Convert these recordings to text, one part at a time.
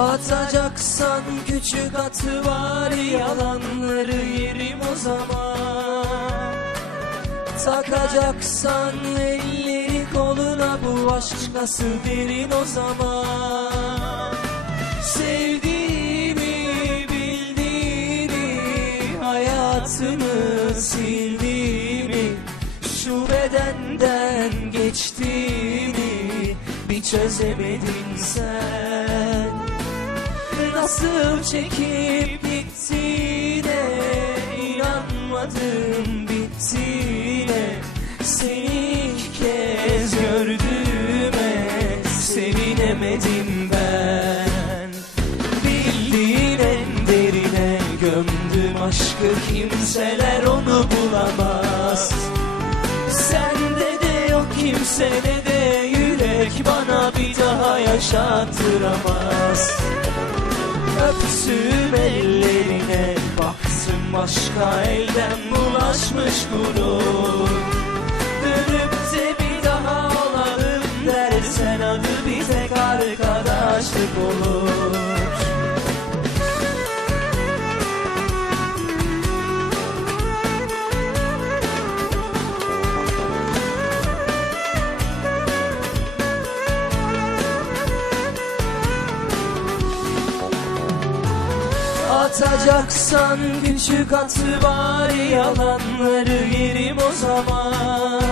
Atacaksan küçük atı var yalanları yerim o zaman. Takacaksan elleri koluna bu aşk nasıl derin o zaman? Sevdiğimi bildiğini hayatımı sildiğimi Şu bedenden geçtiğini bir çözemedin sen Nasıl çekip gittiğine inanmadım bittiğine. Seni ilk kez gördüğüme sevinemedim ben. Bildiğin en derine gömdüm aşkı kimseler onu bulamaz. Sende de yok kimsede de yürek bana bir daha yaşattıramaz Öpsün ellerine baksın başka elden bulaşmış gurur Atacaksan küçük atı var yalanları yerim o zaman.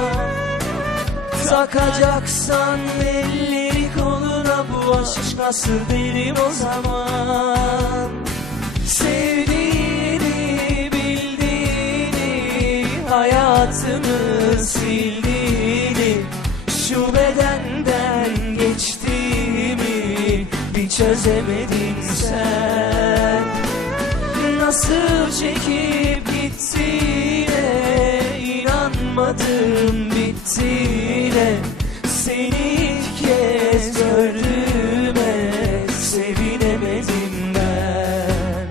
Takacaksan elleri koluna bu aşk nasıl derim o zaman? Sevdiğini bildiğini hayatımı sildiğini Şu bedenden geçtiğimi bir çözemedin. sen Nasıl çekip gittiğine inanmadım bittiğine. Seni ilk kez gördüğüme sevinemedim ben.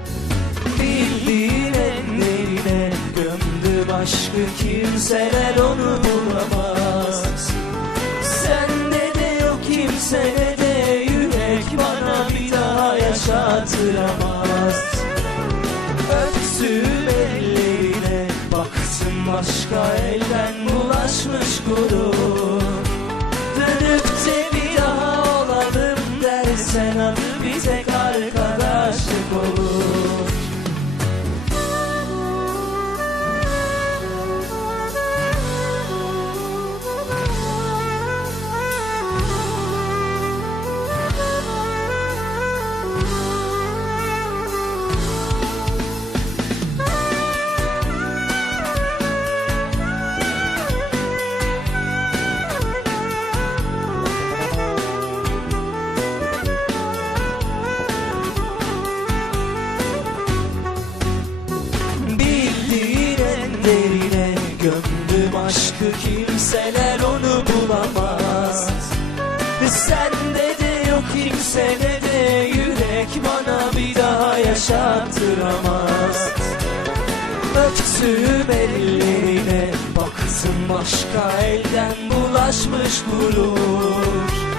Bildiğin enlerine gömdüm aşkı kimseler onu bulamaz. Sende de yok kimsede de yürek bana bir daha yaşatıramaz başka elden bulaşmış gurur Dönüp de bir daha olalım dersen adı Sende de yok kimsede de. Yürek bana bir daha yaşattıramaz. Öptüm ellerine baktım başka elden bulaşmış gurur